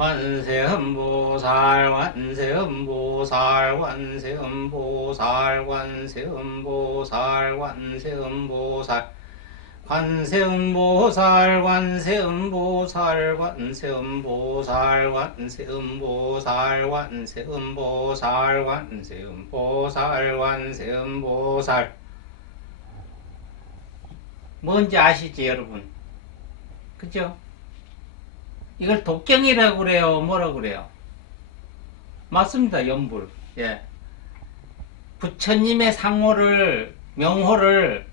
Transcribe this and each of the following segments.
관세음보살 관세음보살 관세음보살 관세음보살 관세음보살 관세음보살 관세음보살 관세음보살 관세음보살 관세음보살 관세음보살 관세음보살 뭔지 아시지 여러분? 그죠? 이걸 독경이라고 그래요? 뭐라고 그래요? 맞습니다. 연불. 예. 부처님의 상호를, 명호를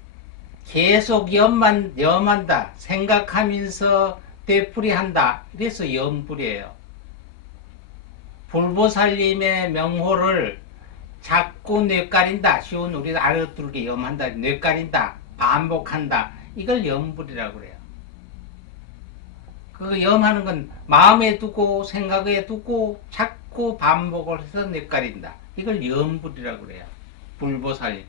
계속 염한다. 생각하면서 되풀이한다. 그래서 연불이에요. 불보살님의 명호를 자꾸 뇌까린다. 쉬운 우리가 알아들게 염한다. 뇌까린다. 반복한다. 이걸 연불이라고 그래요. 그 염하는 건 마음에 두고 생각에 두고 자꾸 반복을 해서 뇌까린다. 이걸 염불이라고 그래요. 불보살님.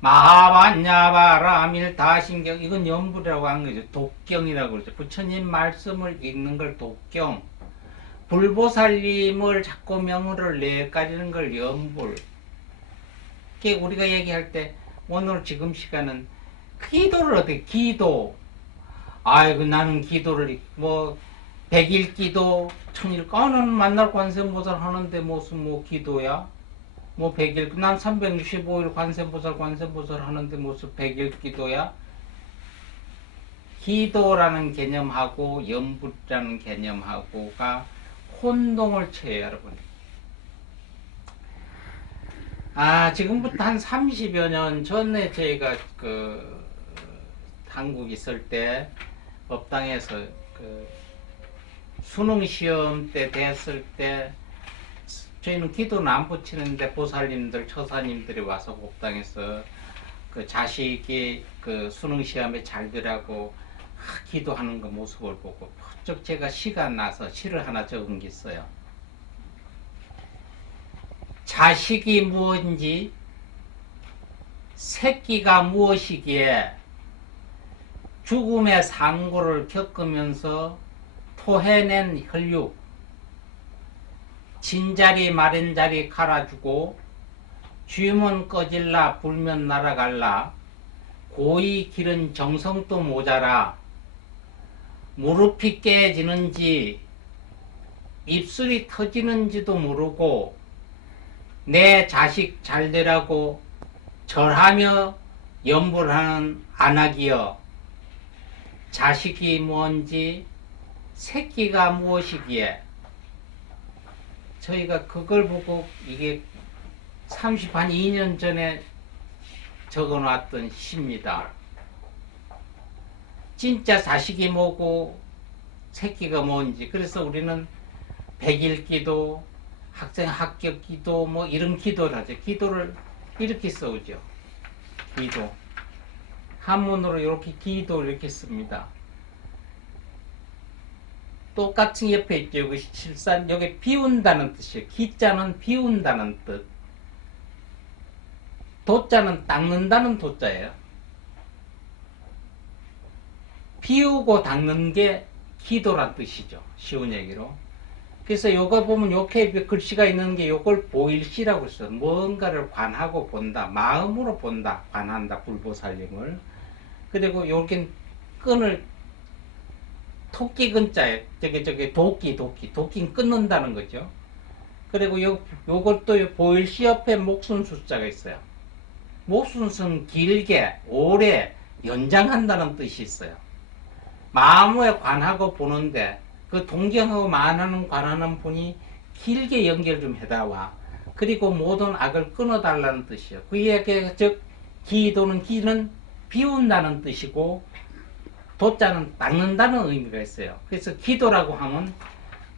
마하반야바라밀다신경 이건 염불이라고 하는 거죠. 독경이라고 그러죠. 부처님 말씀을 읽는 걸 독경. 불보살님을 자꾸 명호를 뇌까리는 걸 염불. 우리가 얘기할 때 오늘 지금 시간은 기도를 어떻게 기도 아이고 나는 기도를 뭐 100일 기도 1000일 나는 만날 관세음보살 하는데 무슨 뭐 기도야 뭐 100일 난 365일 관세음보살 하는데 무슨 100일 기도야. 기도라는 개념하고 염불이라는 개념하고가 혼동을 쳐요 여러분. 지금부터 한 30여 년 전에 저희가 한국 있을 때 법당에서 수능 시험 때 됐을 때 저희는 기도는 안 붙이는데 보살님들 처사님들이 와서 법당에서 자식이 수능 시험에 잘 되라고 기도하는 그 모습을 보고 쭉 제가 시가 나서 시를 하나 적은 게 있어요. 자식이 무엇인지 새끼가 무엇이기에 죽음의 상고를 겪으면서 토해낸 혈육 진자리 마른자리 갈아주고 쥐면 꺼질라 불면 날아갈라 고이 기른 정성도 모자라 무릎이 깨지는지 입술이 터지는지도 모르고 내 자식 잘되라고 절하며 염불하는 안악이여 자식이 뭔지 새끼가 무엇이기에 저희가 그걸 보고 이게 32년 전에 적어놨던 시입니다. 진짜 자식이 뭐고 새끼가 뭔지. 그래서 우리는 100일 기도 학생 합격 기도 뭐 이런 기도를 하죠. 기도를 이렇게 써오죠. 기도 한문으로 이렇게 기도 이렇게 씁니다. 똑같이 옆에 있죠. 여기 실산 여기 비운다는 뜻이에요. 기자는 비운다는 뜻. 도자는 닦는다는 도자예요. 비우고 닦는 게 기도란 뜻이죠. 쉬운 얘기로. 그래서 요거 보면 요렇게 글씨가 있는 게 요걸 보일시라고 했어요. 뭔가를 관하고 본다. 마음으로 본다. 관한다. 불보살님을. 그리고 요렇게 끈을 토끼 근자에 도끼는 끊는다는 거죠. 그리고 요걸 또 보일시 옆에 목순 숫자가 있어요. 목순은 길게 오래 연장한다는 뜻이 있어요. 마음에 관하고 보는데 그 동경하고 관하는 분이 길게 연결 좀 해다와. 그리고 모든 악을 끊어달라는 뜻이에요. 그게 즉 기도는 기는 비운다는 뜻이고 도자는 닦는다는 의미가 있어요. 그래서 기도라고 하면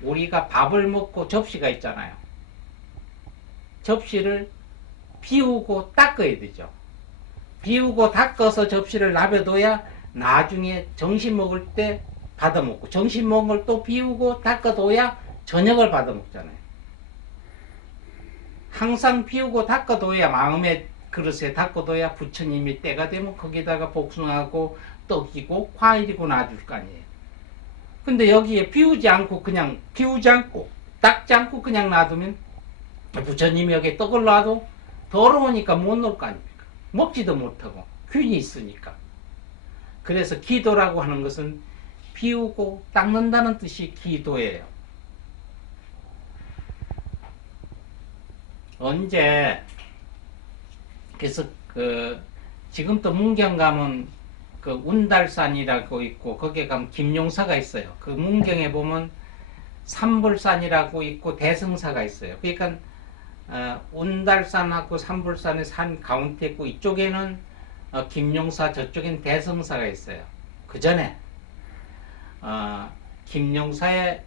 우리가 밥을 먹고 접시가 있잖아요. 접시를 비우고 닦아야 되죠. 비우고 닦아서 접시를 놔둬야 나중에 점심 먹을 때 받아 먹고 점심 먹은 걸 또 비우고 닦아둬야 저녁을 받아 먹잖아요. 항상 비우고 닦아둬야 마음의 그릇에 닦아둬야 부처님이 때가 되면 거기다가 복숭아하고 떡이고 과일이고 놔줄 거 아니에요. 근데 여기에 비우지 않고 닦지 않고 그냥 놔두면 부처님이 여기에 떡을 놔도 더러우니까 못 놓을 거 아닙니까? 먹지도 못하고 균이 있으니까. 그래서 기도라고 하는 것은 비우고 닦는다는 뜻이 기도예요. 언제 그래서 지금 또 문경 가면 운달산이라고 있고 거기에 가면 김용사가 있어요. 그 문경에 보면 삼불산이라고 있고 대성사가 있어요. 그러니까 운달산하고 삼불산의 산 가운데 있고 이쪽에는 김용사, 저쪽엔 대성사가 있어요. 그 전에 김용사에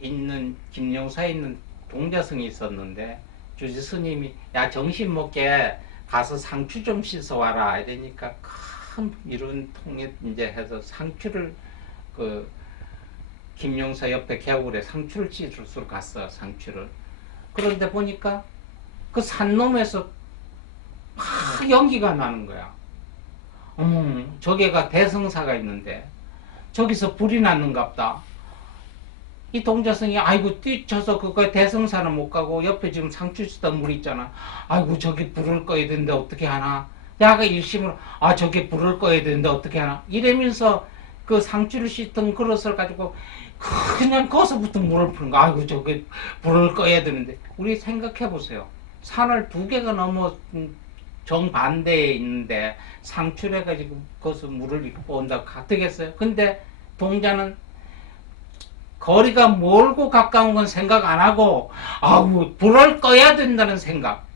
있는 동자승이 있었는데 주지 스님이 야 정신 먹게 가서 상추 좀 씻어 와라 이러니까 큰 이런 통에 이제 해서 상추를 김용사 옆에 개울에 상추를 씻으러 갔어. 상추를. 그런데 보니까 그 산놈에서 막 연기가 나는 거야. 저기가 대성사가 있는데 저기서 불이 났는갑다. 이 동자승이 아이고 뛰쳐서 그거 대성사는 못 가고 옆에 지금 상추 씻던 물 있잖아. 아이고 저기 불을 꺼야 되는데 어떻게 하나. 야가 일심으로 저기 불을 꺼야 되는데 어떻게 하나. 이러면서 그 상추를 씻던 그릇을 가지고 그냥 거기서부터 물을 푸는 거. 아이고 저기 불을 꺼야 되는데. 우리 생각해 보세요. 산을 2개가 넘어 정반대에 있는데 상추를 해가지고 거기서 물을 입고 온다고 되겠어요? 근데 동자는 거리가 멀고 가까운 건 생각 안 하고 불을 꺼야 된다는 생각,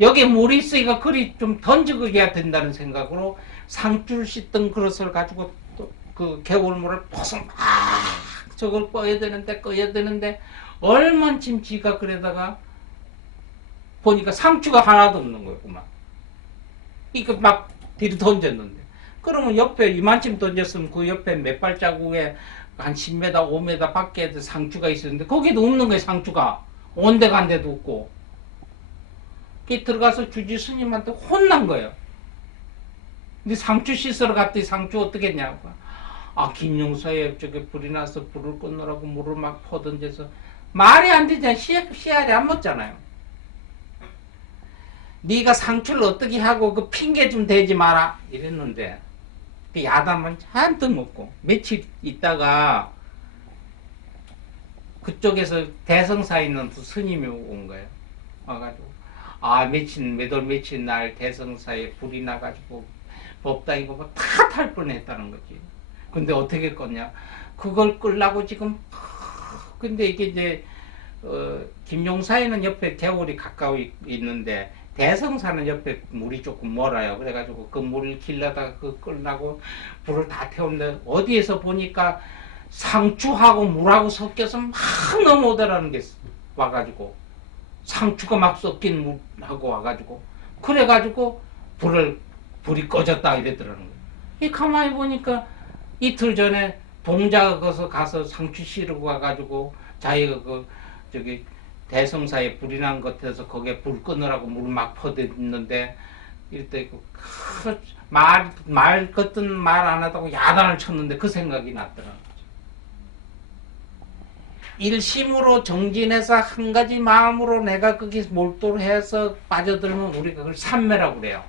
여기 물이 있으니까 그리 좀 던지고 해야 된다는 생각으로 상추를 씻던 그릇을 가지고 또 그 개울물을 퍼서 막 저걸 꺼야 되는데 얼만큼 지가 그러다가 보니까 상추가 하나도 없는 거였구만. 이거 막 뒤로 던졌는데, 그러면 옆에 이만큼 던졌으면 그 옆에 몇 발자국에 한 10m, 5m 밖에 상추가 있었는데 거기도 없는 거예요. 상추가 온데간데도 없고. 들어가서 주지 스님한테 혼난 거예요. 근데 상추 씻으러 갔더니 상추 어떻게 했냐고. 김용사에 저게 불이 나서 불을 끊느라고 물을 막 퍼던져서 말이 안 되잖아. 씨알이 안 먹잖아요. 네가 상추를 어떻게 하고 그 핑계 좀 대지 마라 이랬는데 그 야단만 잔뜩 먹고 며칠 있다가 그쪽에서 대성사에 있는 두 스님이 온 거예요. 와가지고 며칠 날 대성사에 불이 나가지고 법당이고 뭐 다 탈 뻔했다는 거지. 근데 어떻게 껐냐? 그걸 끌라고 지금. 근데 이게 이제 김용사에는 옆에 개울이 가까이 있는데 대성사는 옆에 물이 조금 멀어요. 그래가지고 그 물을 길러다가 그 끌라고 불을 다 태우는데 어디에서 보니까 상추하고 물하고 섞여서 막 넘어오더라는 게 와가지고 상추가 막 섞인 물하고 와가지고 그래가지고 불이 꺼졌다 이랬더라는 거예요. 이 가만히 보니까 이틀 전에 동자가 거기서 가서 상추 씨르고 와가지고 자기가 저기 대성사에 불이 난 것 같아서 거기에 불 끄느라고 물 막 퍼댔는데 이때 말 같은 말 안 하다고 야단을 쳤는데 그 생각이 났더라는 거죠. 일심으로 정진해서 한 가지 마음으로 내가 거기 몰두를 해서 빠져들면 우리가 그걸 삼매라고 그래요.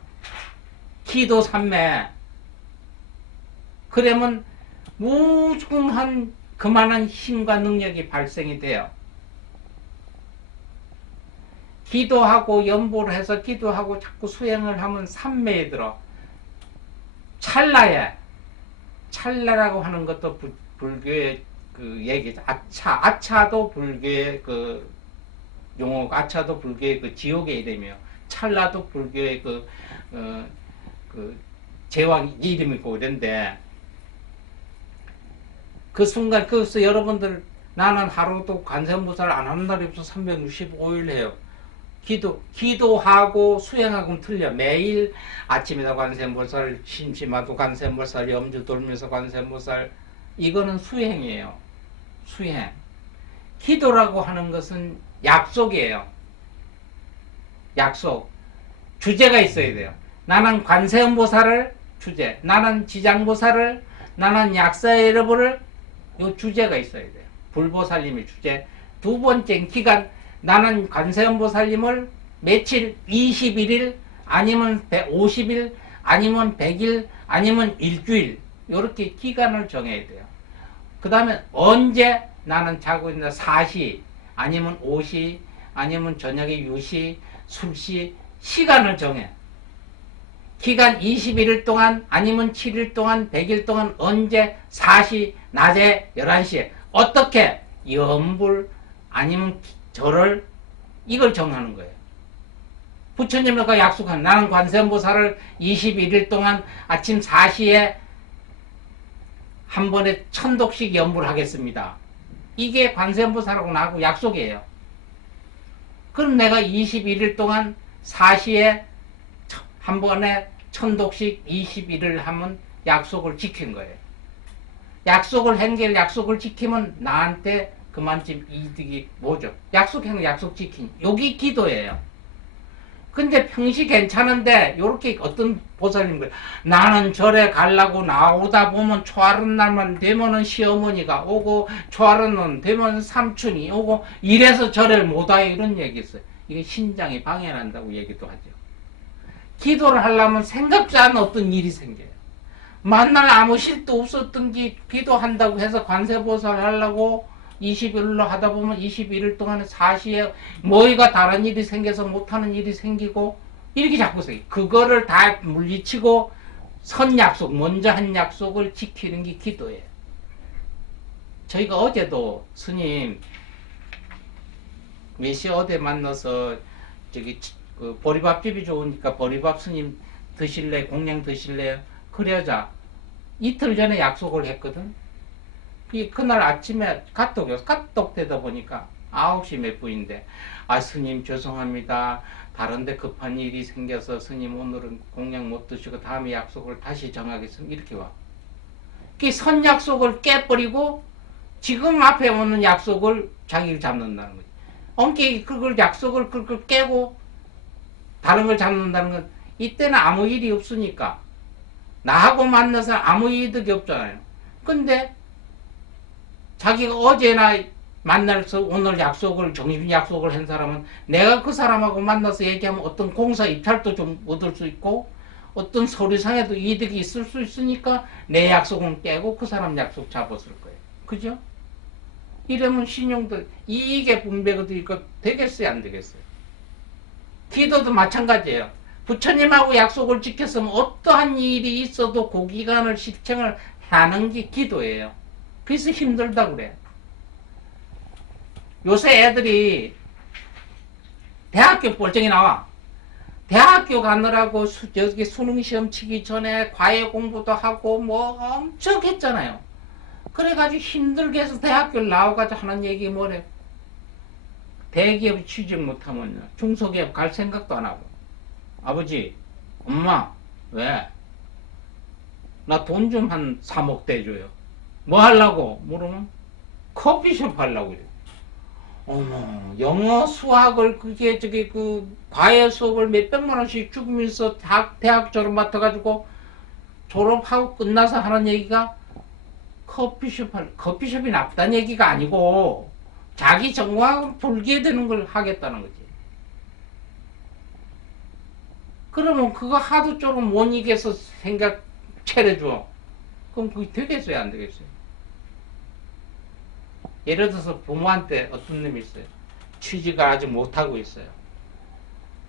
기도 삼매. 그러면 무궁한 그만한 힘과 능력이 발생이 돼요. 기도하고 연보를 해서 기도하고 자꾸 수행을 하면 삼매에 들어. 찰나라고 하는 것도 불교의 그 얘기죠. 아차도 불교의 그 용어, 아차도 불교의 그 지옥의 이름이에요. 찰나도 불교의 그 제왕 이름이고 이런데, 그 순간, 그래서 여러분들, 나는 하루도 관세음보살 안 하는 날이 없어 365일 해요. 기도하고 수행하고는 틀려. 매일 아침에다 관세음보살, 심심하도 관세음보살, 염주 돌면서 관세음보살, 이거는 수행이에요. 수행. 기도라고 하는 것은 약속이에요. 약속. 주제가 있어야 돼요. 나는 관세음보살을 주제, 나는 지장보살을, 나는 약사의 여러분을 요 주제가 있어야 돼요. 불보살님의 주제. 두 번째 기간, 나는 관세음보살님을 며칠, 21일, 아니면 50일, 아니면 100일, 아니면 일주일, 요렇게 기간을 정해야 돼요. 그 다음에 언제 나는 자고 있는 4시, 아니면 5시, 아니면 저녁에 6시, 술시, 시간을 정해. 기간 21일 동안, 아니면 7일 동안, 100일 동안, 언제, 4시, 낮에 11시에, 어떻게, 염불, 아니면 절을, 이걸 정하는 거예요. 부처님과 약속한, 나는 관세음보살을 21일 동안 아침 4시에 한 번에 1000독씩 염불 하겠습니다. 이게 관세음보살하고 나하고 약속이에요. 그럼 내가 21일 동안 4시에 한 번에 1000독씩 21을 하면 약속을 지킨 거예요. 약속을 약속을 지키면 나한테 그만큼 이득이 뭐죠? 약속한 약속 지킨. 여기 기도예요. 근데 평시 괜찮은데 요렇게 어떤 보살님들, 나는 절에 가려고 나오다 보면 초하룻 날만 되면은 시어머니가 오고 초하룻 되면 삼촌이 오고 이래서 절을 못 와요, 이런 얘기 있어요. 이게 신장이 방해난다고 얘기도 하죠. 기도를 하려면 생각지 않은 어떤 일이 생겨요. 만날 아무 실도 없었던 게 기도한다고 해서 관세보살 하려고 20일로 하다 보면 21일 동안에 4시에 뭐가 다른 일이 생겨서 못하는 일이 생기고 이렇게 자꾸 생겨. 그거를 다 물리치고 선 약속, 먼저 한 약속을 지키는 게 기도예요. 저희가 어제도 스님 몇시 어디 만나서 저기 그 보리밥집이 좋으니까 보리밥 스님 드실래? 공양 드실래요? 그러자 이틀 전에 약속을 했거든. 그날 아침에 카톡 되다 보니까 9시 몇 분인데, 아 스님 죄송합니다, 다른데 급한 일이 생겨서 스님 오늘은 공양 못 드시고 다음에 약속을 다시 정하겠습니다, 이렇게 와. 그 선 약속을 깨버리고 지금 앞에 오는 약속을 자기를 잡는다는 거지. 엄께 그걸 약속을 그걸 깨고 다른 걸 잡는다는 건 이때는 아무 일이 없으니까 나하고 만나서 아무 이득이 없잖아요. 근데 자기가 어제나 만나서 오늘 약속을, 정신 약속을 한 사람은 내가 그 사람하고 만나서 얘기하면 어떤 공사 입찰도 좀 얻을 수 있고 어떤 서류상에도 이득이 있을 수 있으니까 내 약속은 깨고 그 사람 약속 잡았을 거예요. 그죠? 이러면 신용들 이익의 분배가 되니까 되겠어요, 안 되겠어요? 기도도 마찬가지예요. 부처님하고 약속을 지켰으면 어떠한 일이 있어도 그 기간을 실천을 하는 게 기도예요. 그래서 힘들다 그래. 요새 애들이 대학교 볼정이 나와. 대학교 가느라고 저기 수능 시험 치기 전에 과외 공부도 하고 뭐 엄청 했잖아요. 그래가지고 힘들게 해서 대학교를 나와가지고 하는 얘기 뭐래. 대기업 취직 못하면 중소기업 갈 생각도 안 하고. 아버지, 엄마, 왜? 나 돈 좀 한 3억 대줘요. 뭐 하려고? 물으면 커피숍 하려고 그래. 어머, 영어 수학을 그게 저기 그 과외 수업을 몇백만 원씩 주면서 대학 졸업 맡아가지고 졸업하고 끝나서 하는 얘기가 커피숍이 나쁘다는 얘기가 아니고 자기 전공하고 불기되는 걸 하겠다는 거지. 그러면 그거 하도 조금 못 이겨서 생각 차려줘. 그럼 그게 되겠어요, 안 되겠어요? 예를 들어서 부모한테 어떤 놈이 있어요. 취직을 아직 못하고 있어요.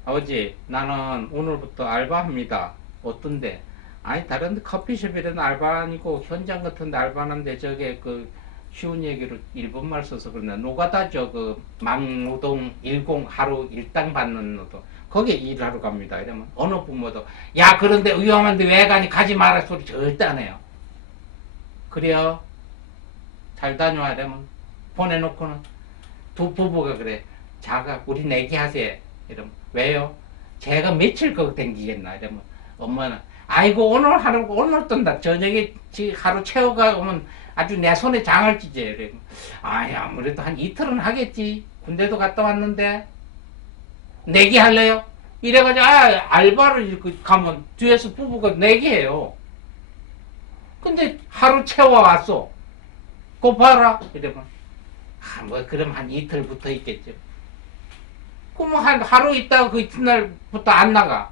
아버지, 나는 오늘부터 알바합니다. 어떤데? 아니, 다른 데 커피숍이라는 알바 아니고 현장 같은 데 알바하는데 저게 그 쉬운 얘기로 일본말 써서 그러나 노가다죠. 그 막노동 10 하루 일당 받는 노동. 거기에 일하러 갑니다. 이러면 어느 부모도 야, 그런데 위험한데 왜 가니? 가지 마라 소리 절대 안 해요. 그래요. 잘 다녀와. 이러면 보내놓고는 두 부부가 그래. 자가 우리 내기하세요. 이러면 왜요? 제가 며칠 거기 댕기겠나? 이러면 엄마는 아이고 오늘 하루 오늘 뜬다. 저녁에 하루 채워가 오면 아주 내 손에 장을 찌지. 이러면 아이 아무래도 한 이틀은 하겠지. 군대도 갔다 왔는데 내기할래요? 이래가지고 알바를 가면 뒤에서 부부가 내기해요. 근데 하루 채워왔어. 그거 봐라. 이러면, 뭐, 그럼 한 이틀 붙어 있겠죠. 그럼 하루 있다가 그 이튿날부터 안 나가.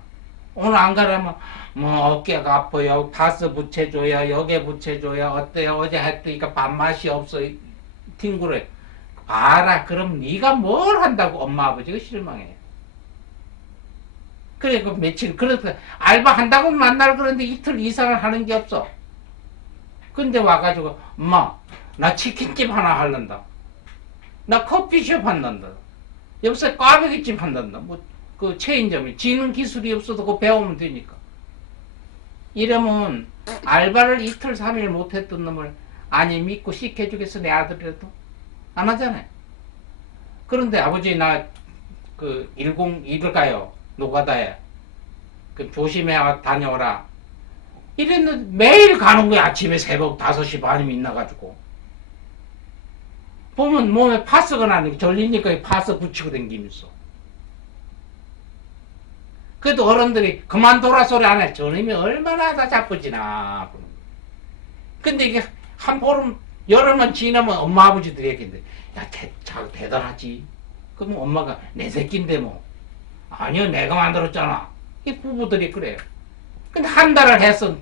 오늘 안 가려면, 뭐, 어깨가 아파요. 파스 붙여줘야, 여기 붙여줘야, 어때요? 어제 했으니까 밥맛이 없어. 팅그래. 봐라. 그럼 네가 뭘 한다고 엄마, 아버지가 실망해. 그래, 그 며칠, 그래서 알바 한다고 만날 그런데 이틀 이상을 하는 게 없어. 근데 와가지고, 엄마, 나 치킨집 하나 하려다. 나 커피숍 한단다. 여기서 꽈배기집 한단다. 뭐, 그 체인점이. 지는 기술이 없어도 그거 배우면 되니까. 이러면, 알바를 이틀, 3일 못했던 놈을, 아니, 믿고 시켜주겠어, 내 아들이라도? 안 하잖아요. 그런데 아버지, 나, 그, 101을 가요. 노가다에. 그, 조심해 다녀오라. 이랬는데, 매일 가는 거야. 아침에 새벽 5시 반이면 있나가지고. 보면 몸에 파스가 나는 게 졸리니까 파스 붙이고 댕기면서. 그래도 어른들이 그만둬라 소리 안 해. 저놈이 얼마나 다 자쁘지나. 근데 이게 한 보름, 열흘만 지나면 엄마 아버지들이 얘기했는데, 야, 대단하지. 그러면 엄마가 내 새끼인데 뭐. 아니요, 내가 만들었잖아. 이 부부들이 그래요. 근데 한 달을 해서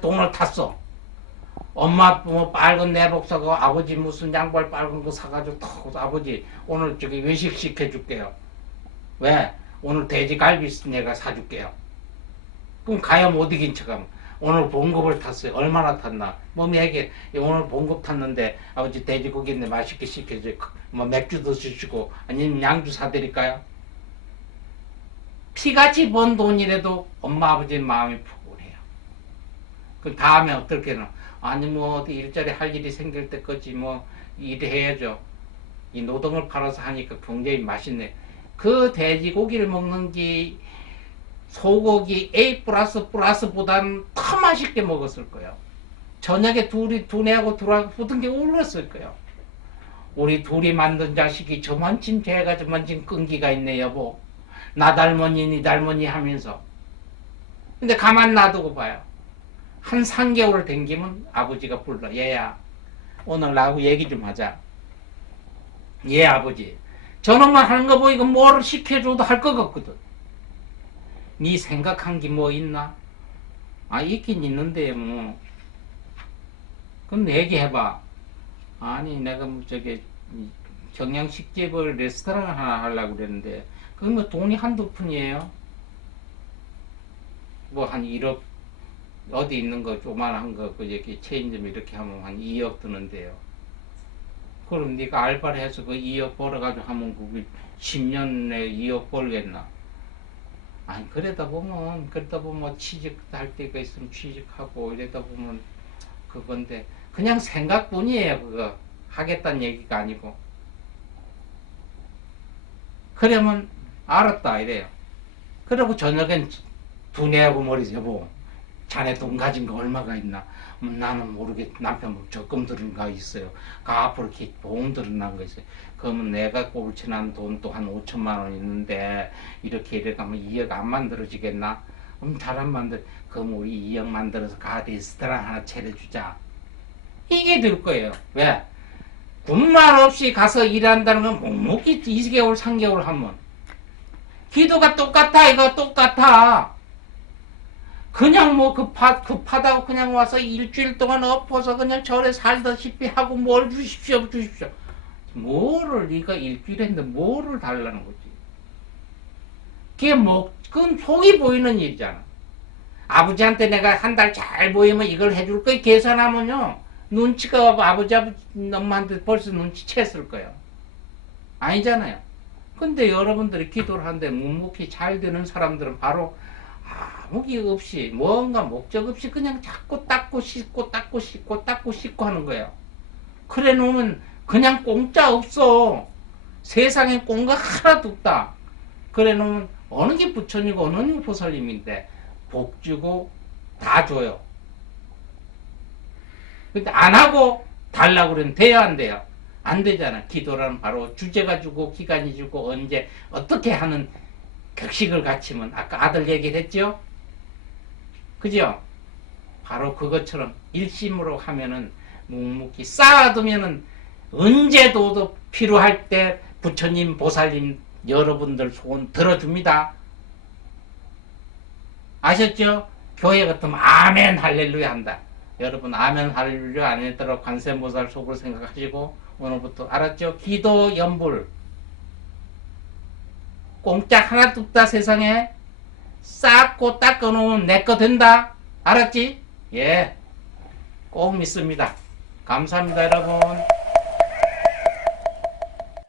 돈을 탔어. 엄마 뭐 빨간 내복 사고 아버지 무슨 양말 빨간 거 사가지고 턱 아버지 오늘 저기 외식 시켜줄게요. 왜? 오늘 돼지갈비 내가 사줄게요. 그럼 가야 못 이긴 척하면 오늘 봉급을 탔어요. 얼마나 탔나? 몸이 얘기해. 오늘 봉급 탔는데 아버지 돼지고기인데 맛있게 시켜줘. 뭐 맥주도 주시고 아니면 양주 사드릴까요? 피같이 번 돈이라도 엄마 아버지 마음이 푸근해요. 그 다음에 어떻게는 아니 뭐 어디 일자리 할 일이 생길 때까지 뭐 일해야죠. 이 노동을 팔아서 하니까 굉장히 맛있네. 그 돼지고기를 먹는 게 소고기 A 플러스보다는 더 맛있게 먹었을 거예요. 저녁에 두뇌하고 둘하고 붙은 게 울었을 거예요. 우리 둘이 만든 자식이 저만큼 죄가 저만큼 끈기가 있네 여보. 나 닮으니 니 닮으니 하면서. 근데 가만 놔두고 봐요. 한 3개월을 댕기면 아버지가 불러. 얘야 오늘 나하고 얘기 좀 하자. 예 아버지. 저놈만 하는 거 보니까 뭐를 시켜줘도 할 것 같거든. 네 생각한 게 뭐 있나? 아 있긴 있는데 뭐. 그럼 얘기해봐. 아니 내가 뭐 저기 경양식집을 레스토랑 하나 하려고 그랬는데 그건 뭐 돈이 한두 푼이에요. 뭐 한 1억 어디 있는 거 조만한 거 그 여기 체인점 이렇게 하면 한 2억 드는데요. 그럼 네가 알바를 해서 그 2억 벌어가지고 하면 그게 10년 내에 2억 벌겠나? 아니 그러다 보면 취직할 때가 있으면 취직하고 이러다 보면 그건데 그냥 생각뿐이에요. 그거 하겠다는 얘기가 아니고. 그러면 알았다 이래요. 그러고 저녁엔 두뇌하고 머리 여보 자네 돈 가진 거 얼마가 있나? 나는 모르겠. 남편 뭐 적금 들은 거 있어요. 그 앞으로 이렇게 보험 들은 거 있어요. 그러면 내가 꼴찌난 돈도 한 5천만 원 있는데 이렇게 가면 2억 안 만들어지겠나? 잘 안 만들. 그럼 우리 2억 만들어서 레스토랑 하나 차려주자. 이게 될 거예요. 왜? 군말 없이 가서 일한다는 건 묵묵히 2개월 3개월 하면 기도가 똑같아. 이거 똑같아. 그냥 뭐 급하다고 그냥 와서 일주일 동안 엎어서 그냥 절에 살다시피 하고 뭘 주십시오. 뭐를 네가 일주일 했는데 뭐를 달라는 거지. 그건 속이 보이는 일이잖아. 아버지한테 내가 한 달 잘 보이면 이걸 해줄 거야 계산하면요. 눈치가 아버지 엄마한테 벌써 눈치챘을 거예요. 아니잖아요. 근데 여러분들이 기도를 하는데 묵묵히 잘 되는 사람들은 바로 아무 기억 없이 뭔가 목적 없이 그냥 자꾸 닦고 씻고 하는 거예요. 그래 놓으면 그냥 공짜 없어. 세상에 공가 하나도 없다. 그래 놓으면 어느 게 부처님이고 어느 게 보살님인데 복 주고 다 줘요. 근데 안 하고 달라고 그러면 돼요 안 돼요? 안 되잖아. 기도라는 바로 주제가 주고 기간이 주고 언제 어떻게 하는 격식을 갖추면 아까 아들 얘기를 했죠? 그죠? 바로 그것처럼 일심으로 하면은 묵묵히 쌓아두면은 언제도 필요할 때 부처님, 보살님 여러분들 소원 들어줍니다. 아셨죠? 교회 같으면 아멘 할렐루야 한다. 여러분 아멘 할렐루야 안 했더라도 관세음보살 속으로 생각하시고 오늘부터 알았죠? 기도 연불 꼼짝 하나도 없다. 세상에 쌓고 닦아놓으면 내 거 된다. 알았지? 예, 꼭 믿습니다. 감사합니다 여러분.